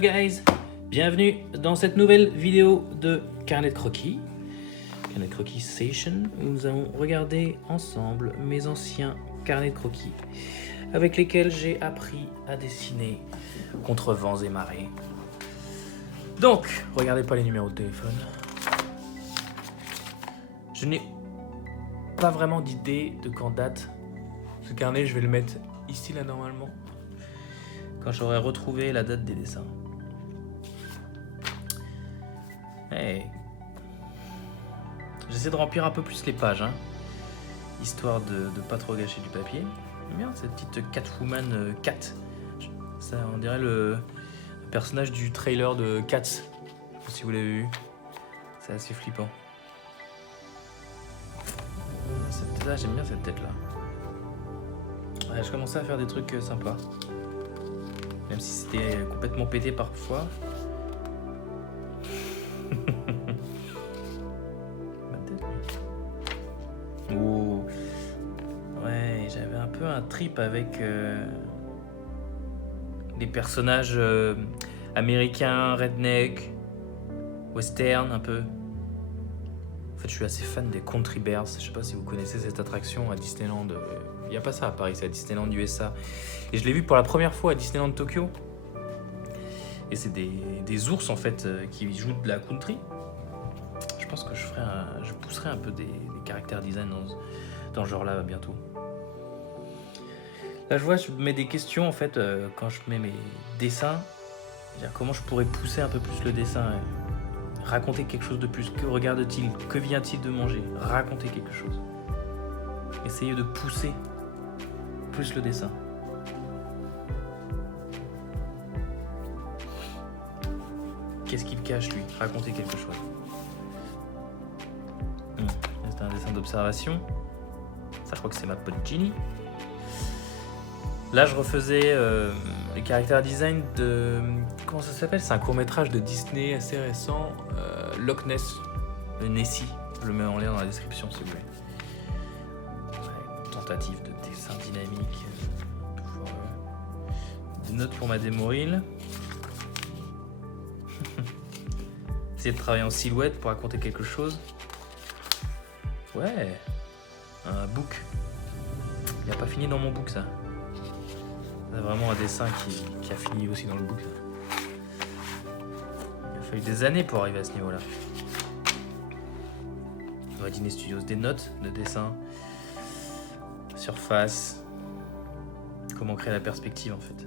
Hello guys, bienvenue dans cette nouvelle vidéo de Carnet de Croquis. Carnet de Croquis Session, où nous allons regarder ensemble mes anciens carnets de croquis avec lesquels j'ai appris à dessiner contre vents et marées. Donc, regardez pas les numéros de téléphone. Je n'ai pas vraiment d'idée de quand date ce carnet. Je vais le mettre ici là normalement, quand j'aurai retrouvé la date des dessins. Hey. J'essaie de remplir un peu plus les pages, hein, histoire de pas trop gâcher du papier. J'aime bien cette petite Catwoman Cat. Ça, on dirait le personnage du trailer de Cats. Je sais pas si vous l'avez vu. C'est assez flippant. Cette tête-là, j'aime bien cette tête-là. Ouais, je commençais à faire des trucs sympas. Même si c'était complètement pété parfois. Oh. Ouais, j'avais un peu un trip avec les personnages américains, redneck, western un peu. En fait, je suis assez fan des Country Bears. Je sais pas si vous connaissez cette attraction à Disneyland. Il n'y a pas ça à Paris, c'est à Disneyland USA. Et je l'ai vu pour la première fois à Disneyland Tokyo. Et c'est des ours en fait qui jouent de la country. Je pense que je pousserai un peu des caractères design dans ce genre-là bientôt. Là, je vois, je mets des questions en fait quand je mets mes dessins. C'est-à-dire comment je pourrais pousser un peu plus le dessin. Raconter quelque chose de plus. Que regarde-t-il? Que vient-il de manger? Raconter quelque chose. Essayer de pousser plus le dessin. Qu'est-ce qu'il cache lui? Raconter quelque chose. C'est un dessin d'observation. Ça, je crois que c'est ma pote Ginny. Là, je refaisais les caractères design de... Comment ça s'appelle? C'est un court-métrage de Disney assez récent. Loch Ness, le Nessie. Je le mets en lien dans la description, si vous voulez. Ouais, tentative de dessin dynamique. Des notes pour ma démo reel. Essayer de travailler en silhouette pour raconter quelque chose. Ouais, un book. Il n'a pas fini dans mon book, ça. C'est vraiment un dessin qui a fini aussi dans le book. Il a fallu des années pour arriver à ce niveau-là. On va Disney Studios, des notes de dessin, surface, comment créer la perspective en fait.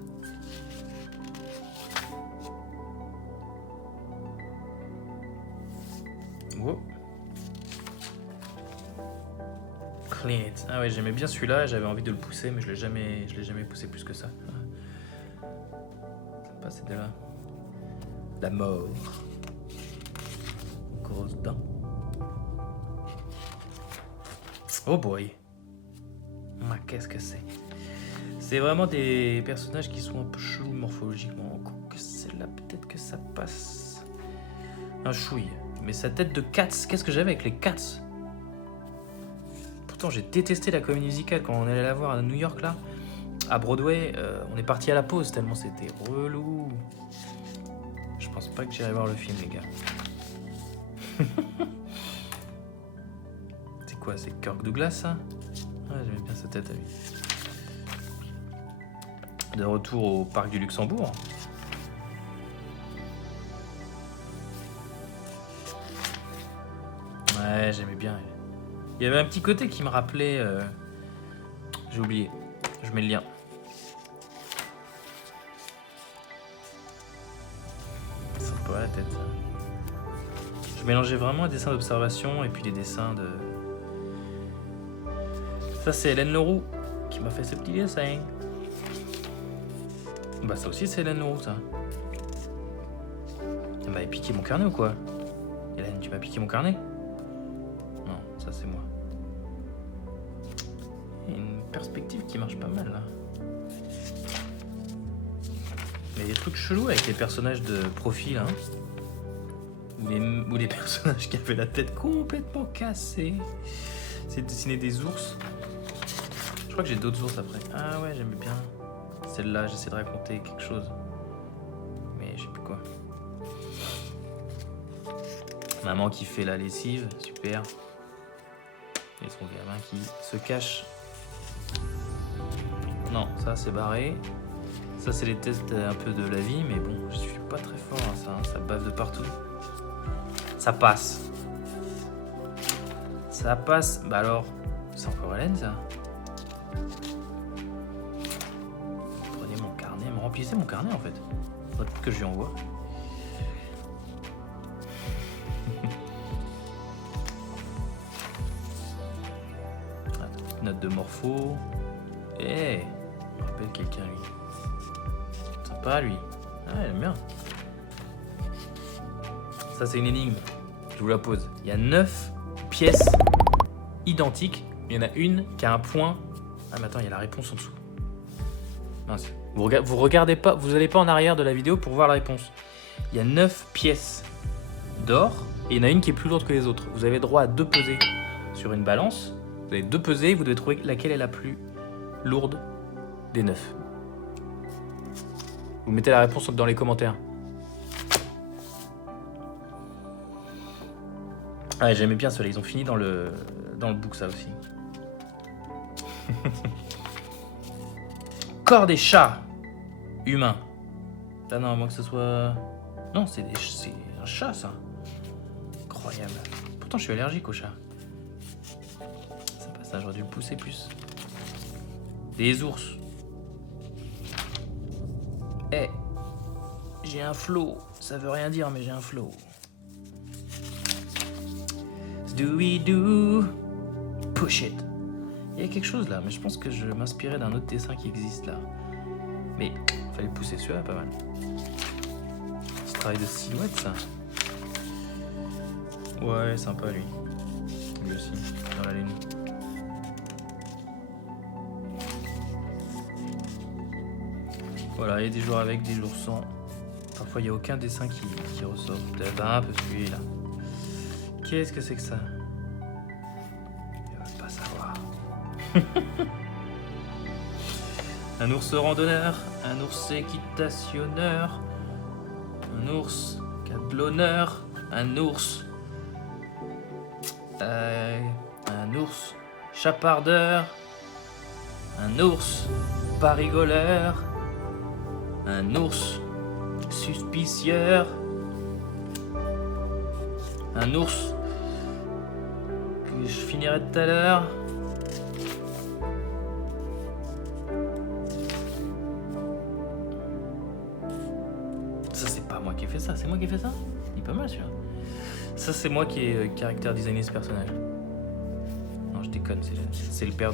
Wow. Clean it. Ah ouais, j'aimais bien celui-là, j'avais envie de le pousser, mais je l'ai jamais poussé plus que ça. Sympa, c'était là. La mort. Grosse dent. Oh boy. Ah, qu'est-ce que c'est? C'est vraiment des personnages qui sont un peu chelous morphologiquement. Celle-là, peut-être que ça passe. Un chouille. Mais sa tête de Cats, qu'est-ce que j'avais avec les Cats? Pourtant, j'ai détesté la comédie musicale quand on allait la voir à New York, là. À Broadway, on est parti à la pause tellement c'était relou. Je pense pas que j'irai voir le film, les gars. C'est quoi? C'est Kirk Douglas, ça? Ouais, j'aimais bien sa tête à lui. De retour au parc du Luxembourg. Ouais, j'aimais bien. Il y avait un petit côté qui me rappelait... J'ai oublié. Je mets le lien. Sympa la tête. Je mélangeais vraiment les dessins d'observation et puis les dessins de... Ça, c'est Hélène Leroux qui m'a fait ce petit dessin. Bah ça aussi, c'est Hélène Leroux, ça. Elle m'avait piqué mon carnet ou quoi? Hélène, tu m'as piqué mon carnet? Non, ça c'est moi. Il y a une perspective qui marche pas mal, là. Mais il y a des trucs chelous avec les personnages de profil, hein. Ou les personnages qui avaient la tête complètement cassée. C'est de dessiner des ours. Je crois que j'ai d'autres ours après. Ah ouais, j'aimais bien. Celle-là, j'essaie de raconter quelque chose. Mais je sais plus quoi. quoi. Maman qui fait la lessive, super. Et son gamin qui se cache. Non, ça c'est barré. Ça c'est les tests un peu de la vie, mais bon, je suis pas très fort à ça, hein. Ça bave de partout. Ça passe. Ça passe. Bah alors, c'est encore Hélène ça. Prenez mon carnet, me remplissez mon carnet en fait. Faudrait peut-être que je lui envoie. Note de morpho. Eh, on rappelle quelqu'un lui. Sympa lui. Ah, elle aime bien. Ça c'est une énigme. Je vous la pose. Il y a 9 pièces identiques. Il y en a une qui a un point. Ah mais attends, il y a la réponse en dessous. Mince. Vous regardez pas, vous n'allez pas en arrière de la vidéo pour voir la réponse. Il y a 9 pièces d'or et il y en a une qui est plus lourde que les autres. Vous avez droit à 2 pesées sur une balance. Vous avez 2 pesées, vous devez trouver laquelle est la plus lourde des 9. Vous mettez la réponse dans les commentaires. Ah, j'aimais bien ceux-là, ils ont fini dans le book ça aussi. Corps des chats humains. Ah non, à moins que ce soit... Non, c'est un chat ça. Incroyable. Pourtant je suis allergique aux chats. C'est pas ça, j'aurais dû le pousser plus. Des ours. Eh, j'ai un flow. Ça veut rien dire mais j'ai un flow. Do-we-do, push it. Il y a quelque chose là, mais je pense que je m'inspirais d'un autre dessin qui existe là. Mais fallait le pousser, celui-là pas mal. Ce travail de silhouette ça. Ouais, sympa lui. Lui aussi, dans la lune. Voilà, il y a des jours avec, des jours sans. Parfois il n'y a aucun dessin qui ressort. Peut-être un peu celui-là. Qu'est-ce que c'est que ça? Il va pas savoir. Un ours randonneur, un ours équitationneur, un ours qui a de l'honneur, un ours chapardeur, un ours pas rigoleur, un ours suspicieur, un ours que je finirai tout à l'heure. Ça c'est pas moi qui ai fait ça, c'est moi qui ai fait ça. Il est pas mal celui-là. Ça c'est moi qui ai caractère designé ce personnage. Non je déconne, c'est le père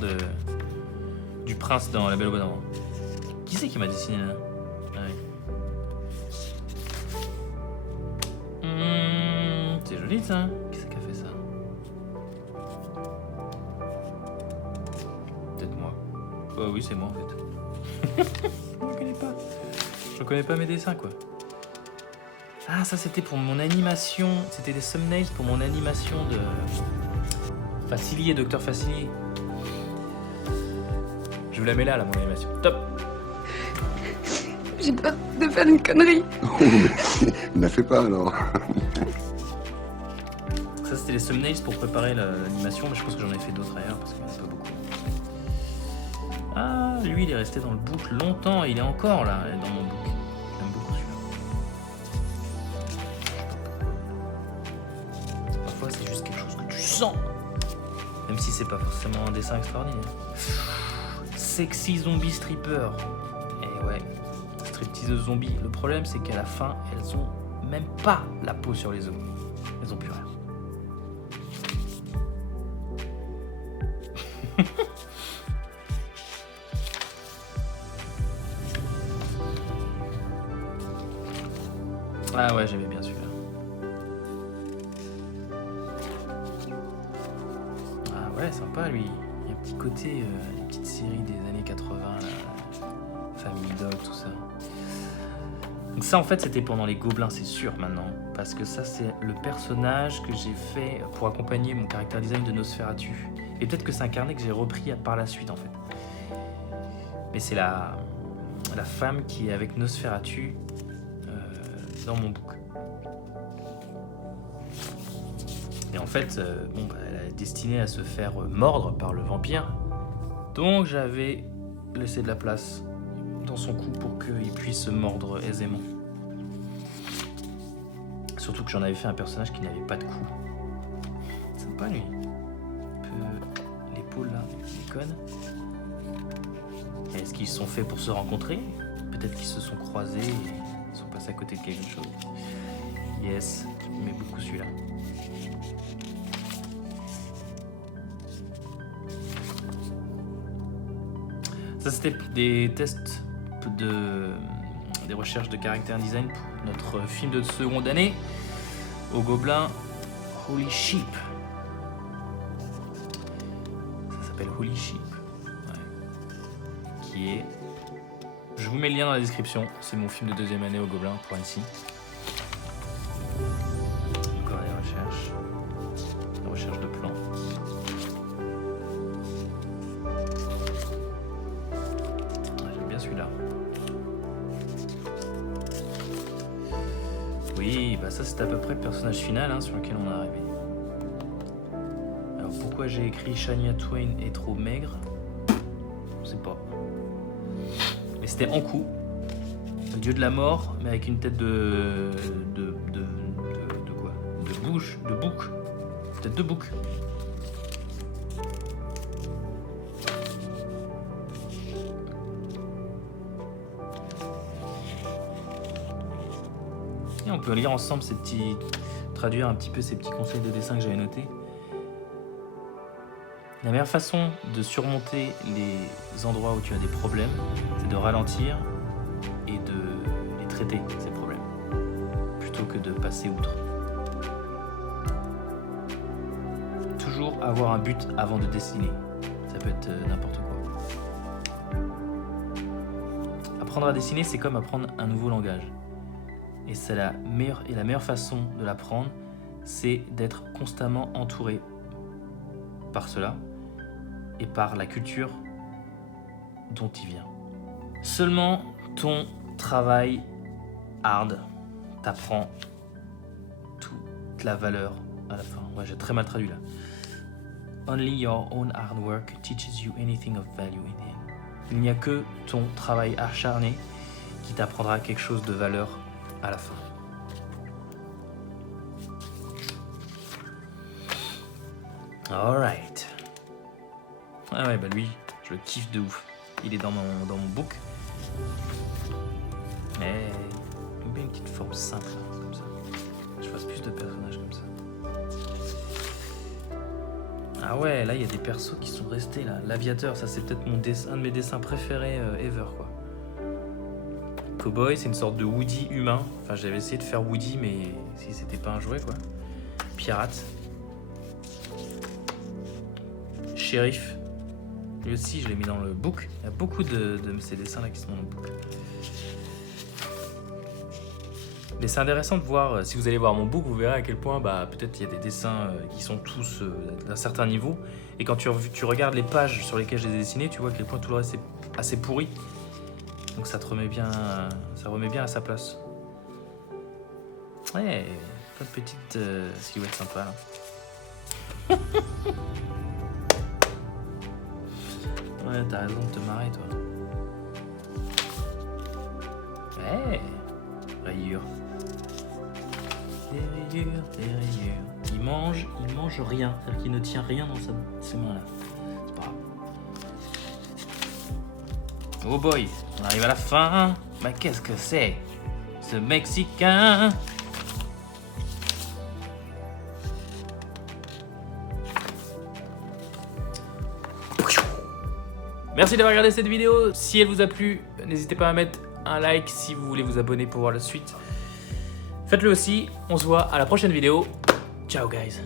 du prince dans La Belle au Bois dormant. Qui c'est qui m'a dessiné là? C'est joli ça. Qui c'est qui a fait ça? Peut-être moi. Bah oui, c'est moi en fait. Je reconnais pas mes dessins quoi. Ah, ça c'était pour mon animation. C'était des thumbnails pour mon animation de Facilier, Docteur Facilier. Je vous la mets là, mon animation. Top. J'ai peur de faire une connerie. Oh, mais ne la fais pas alors. Ça c'était les thumbnails pour préparer l'animation, mais je pense que j'en ai fait d'autres ailleurs parce qu'il n'y en a pas beaucoup. Ah, lui il est resté dans le book longtemps et il est encore là, dans mon book. J'aime beaucoup celui-là. Parfois c'est juste quelque chose que tu sens, même si c'est pas forcément un dessin extraordinaire. Sexy zombie stripper. Et ouais, stripteaseuse zombie. Le problème c'est qu'à la fin, elles ont même pas la peau sur les os. Elles ont plus rien. Ah ouais, j'aimais bien celui-là. Ah ouais, sympa lui. Il y a un petit côté, les petites séries des années 80, là, Family Dog, tout ça. Donc ça en fait c'était pendant les Gobelins, c'est sûr maintenant. Parce que ça c'est le personnage que j'ai fait pour accompagner mon caractère design de Nosferatu. Et peut-être que c'est un carnet que j'ai repris par la suite en fait. Mais c'est la femme qui est avec Nosferatu dans mon book. Et en fait, elle est destinée à se faire mordre par le vampire. Donc j'avais laissé de la place dans son cou pour qu'il puisse se mordre aisément. Surtout que j'en avais fait un personnage qui n'avait pas de cou. Sympa lui. Un peu l'épaule là, il déconne. Est-ce qu'ils se sont faits pour se rencontrer? Peut-être qu'ils se sont croisés et sont passés à côté de quelque chose. Yes, j'aimais beaucoup celui-là. Ça c'était des tests des recherches de character design pour notre film de seconde année au Gobelin Holy Sheep. Ça s'appelle Holy Sheep. Ouais. Qui est... Je vous mets le lien dans la description. C'est mon film de deuxième année au Gobelin pour ici. Encore des recherches de plans. J'aime bien celui-là. Oui, bah ça c'est à peu près le personnage final sur lequel on est arrivé. Alors pourquoi j'ai écrit Shania Twain est trop maigre? Je sais pas. Mais c'était Ankou, le dieu de la mort, mais avec une tête de quoi? De bouche, de bouc. Tête de bouc. Et on peut lire ensemble traduire un petit peu ces petits conseils de dessin que j'avais notés. La meilleure façon de surmonter les endroits où tu as des problèmes, c'est de ralentir et de les traiter, ces problèmes, plutôt que de passer outre. Toujours avoir un but avant de dessiner. Ça peut être n'importe quoi. Apprendre à dessiner, c'est comme apprendre un nouveau langage. Et c'est la meilleure façon de l'apprendre, c'est d'être constamment entouré par cela et par la culture dont il vient. Seulement ton travail hard t'apprend toute la valeur à la fin. Ouais, j'ai très mal traduit là. Only your own hard work teaches you anything of value in the end. Il n'y a que ton travail acharné qui t'apprendra quelque chose de valeur à la fin. Alright. Ah ouais, bah lui, je le kiffe de ouf. Il est dans mon book. Mais il me met une petite forme simple, comme ça. Je fasse plus de personnages comme ça. Ah ouais, là il y a des persos qui sont restés là. L'aviateur, ça c'est peut-être un de mes dessins préférés ever quoi. Cowboy, c'est une sorte de Woody humain. Enfin, j'avais essayé de faire Woody, mais si c'était pas un jouet quoi. Pirate. Shérif. Lui aussi, je l'ai mis dans le book. Il y a beaucoup de ces dessins-là qui sont dans le book. Mais c'est intéressant de voir, si vous allez voir mon book, vous verrez à quel point peut-être il y a des dessins qui sont tous d'un certain niveau. Et quand tu regardes les pages sur lesquelles je les ai dessinés, tu vois à quel point tout le reste est assez pourri. Donc ça remet bien à sa place. Ouais, plein de petites silhouettes sympas là. Ouais, t'as raison de te marrer, toi. Ouais, rayures. Des rayures. Il mange rien. C'est-à-dire qu'il ne tient rien dans ses mains là. C'est pas grave. Oh boy, on arrive à la fin. Mais qu'est-ce que c'est? Ce Mexicain. Merci d'avoir regardé cette vidéo. Si elle vous a plu, n'hésitez pas à mettre un like si vous voulez vous abonner pour voir la suite. Faites-le aussi. On se voit à la prochaine vidéo. Ciao guys.